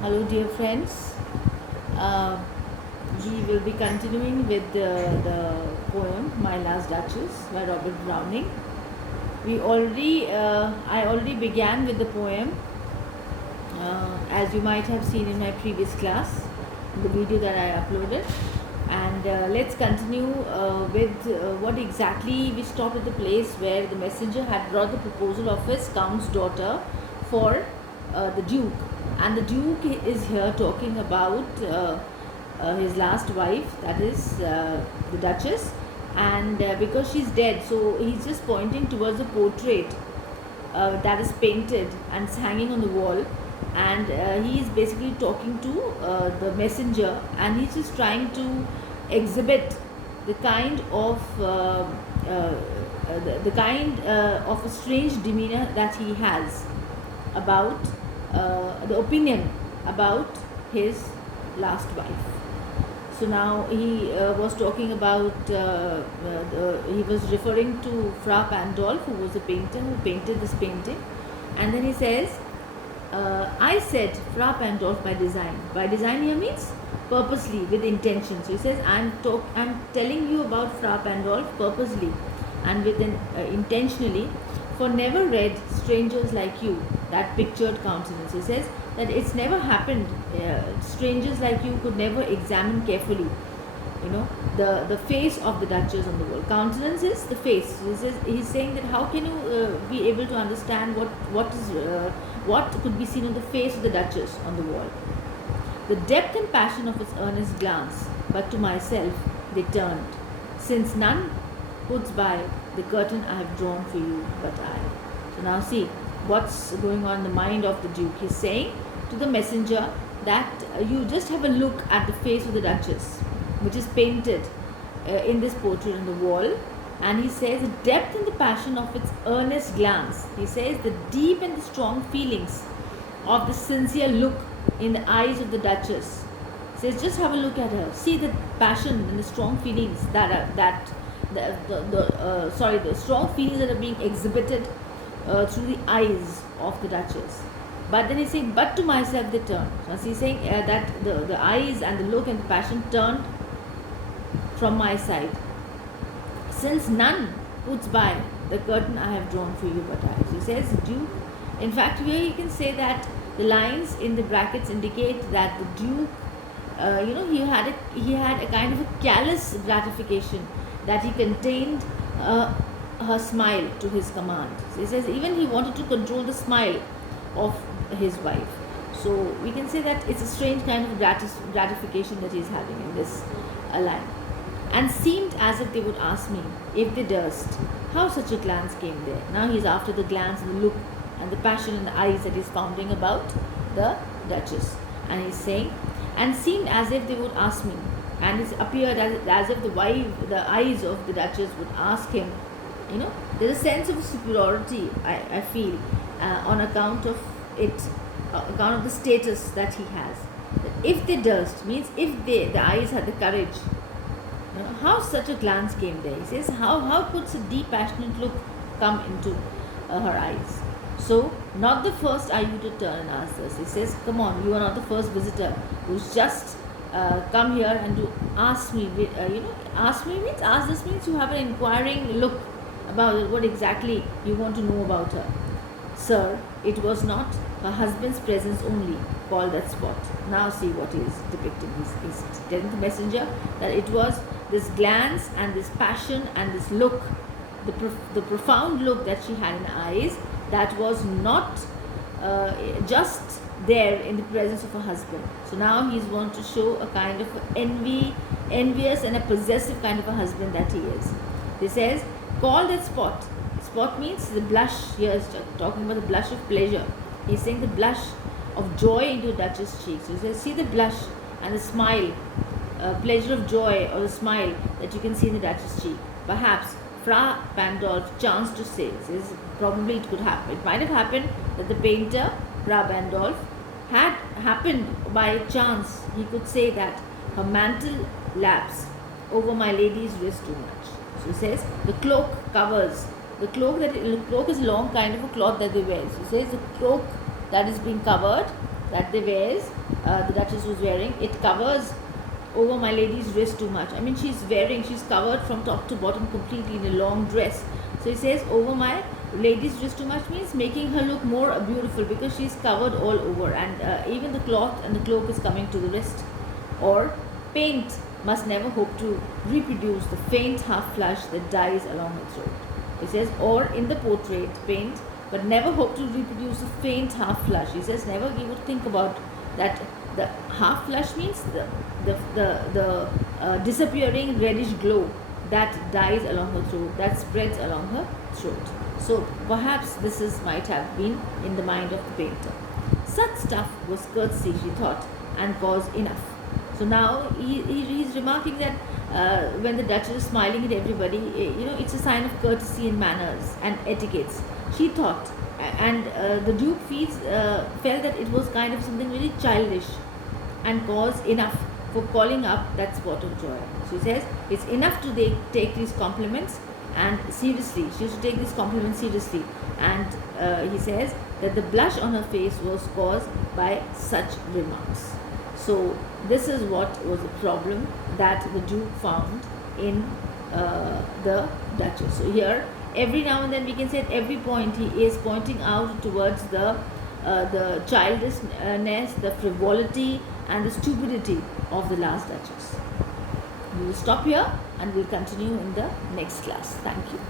Hello, dear friends. Uh, we will be continuing with the poem "My Last Duchess" by Robert Browning. I already began with the poem, as you might have seen in my previous class, the video that I uploaded. And let's continue with what exactly we stopped at the place where the messenger had brought the proposal of his count's daughter for the duke, and the duke is here talking about his last wife, that is the duchess, and because she's dead, so he's just pointing towards a portrait that is painted and is hanging on the wall, and he is basically talking to the messenger, and he's just trying to exhibit the kind of the kind of a strange demeanor that he has about the opinion about his last wife. So now he was talking about, he was referring to Fra Pandolf, who was a painter who painted this painting. And then he says, I said Fra Pandolf by design. By design here means purposely, with intention. So he says, I'm telling you about Fra Pandolf purposely and with intentionally, for never read Strangers Like You, that pictured countenance. He says that it's never happened. Strangers like you could never examine carefully, the face of the duchess on the wall. Countenance is the face. He's saying that how can you be able to understand what could be seen on the face of the duchess on the wall. The depth and passion of its earnest glance, but to myself they turned, since none puts by the curtain I have drawn for you but I. So now see what's going on in the mind of the duke. He's saying to the messenger that you just have a look at the face of the duchess, which is painted in this portrait on the wall, and he says the depth and the passion of its earnest glance. He says the deep and the strong feelings of the sincere look in the eyes of the duchess. He says just have a look at her, see the passion and the strong feelings the strong feelings that are being exhibited through the eyes of the duchess. But then he's saying, but to myself they turned. So he's saying that the eyes and the look and the passion turned from my side, since none puts by the curtain I have drawn for you but I. So he says, Duke. In fact, here you can say that the lines in the brackets indicate that the Duke, he had a kind of a callous gratification that he contained her smile to his command. So he says even he wanted to control the smile of his wife. So we can say that it's a strange kind of gratification that he's having in this line. And seemed as if they would ask me, if they durst, how such a glance came there. Now he's after the glance and the look and the passion in the eyes that he's founding about the duchess. And he's saying, and seemed as if they would ask me, and it appeared as if the eyes of the duchess would ask him. There's a sense of superiority, I feel, on account of the status that he has. If they durst means if the eyes had the courage. How such a glance came there. He says, how could such deep passionate look come into her eyes? So, not the first are you to turn and ask this. He says, come on, you are not the first visitor who's just come here and to ask me. Ask this means you have an inquiring look about what exactly you want to know about her. Sir, it was not her husband's presence only called that spot. Now see what he is depicting. He's telling the messenger that it was this glance and this passion and this look, the profound look that she had in her eyes, that was not just there in the presence of her husband. So now he's want to show a kind of envious and a possessive kind of a husband that he is. He says, call that spot. Spot means the blush. Here is talking about the blush of pleasure. He's saying the blush of joy into the duchess' cheeks. So he says, see the blush and the smile, pleasure of joy or the smile that you can see in the duchess' cheek. Perhaps Fra Pandolf chanced to say, says probably it could happen. It might have happened that the painter Fra Pandolf had happened by chance. He could say that her mantle laps over my lady's wrist too much. So he says the cloak covers. The cloak is a long kind of a cloth that they wear. So he says the cloak that is being covered that they wear the Duchess was wearing, it covers over my lady's wrist too much. I mean, she's covered from top to bottom completely in a long dress. So he says over my lady's wrist too much means making her look more beautiful, because she's covered all over, and even the cloth and the cloak is coming to the wrist. Or paint must never hope to reproduce the faint half flush that dies along her throat. He says, or in the portrait, paint, but never hope to reproduce the faint half flush. He says, never you would think about that. The half flush means the disappearing reddish glow that dies along her throat, that spreads along her throat. So perhaps this might have been in the mind of the painter. Such stuff was courtesy, she thought, and cause enough. So now he's remarking that when the Duchess is smiling at everybody, it's a sign of courtesy and manners and etiquettes. She thought, and the Duke felt that it was kind of something really childish, and cause enough for calling up that spot of joy. So he says it's enough to take these compliments and seriously. She used to take these compliments seriously, and he says that the blush on her face was caused by such remarks. So this is what was the problem that the Duke found in the Duchess. So here, every now and then we can say at every point he is pointing out towards the childishness, the frivolity, and the stupidity of the last Duchess. We will stop here and we'll continue in the next class. Thank you.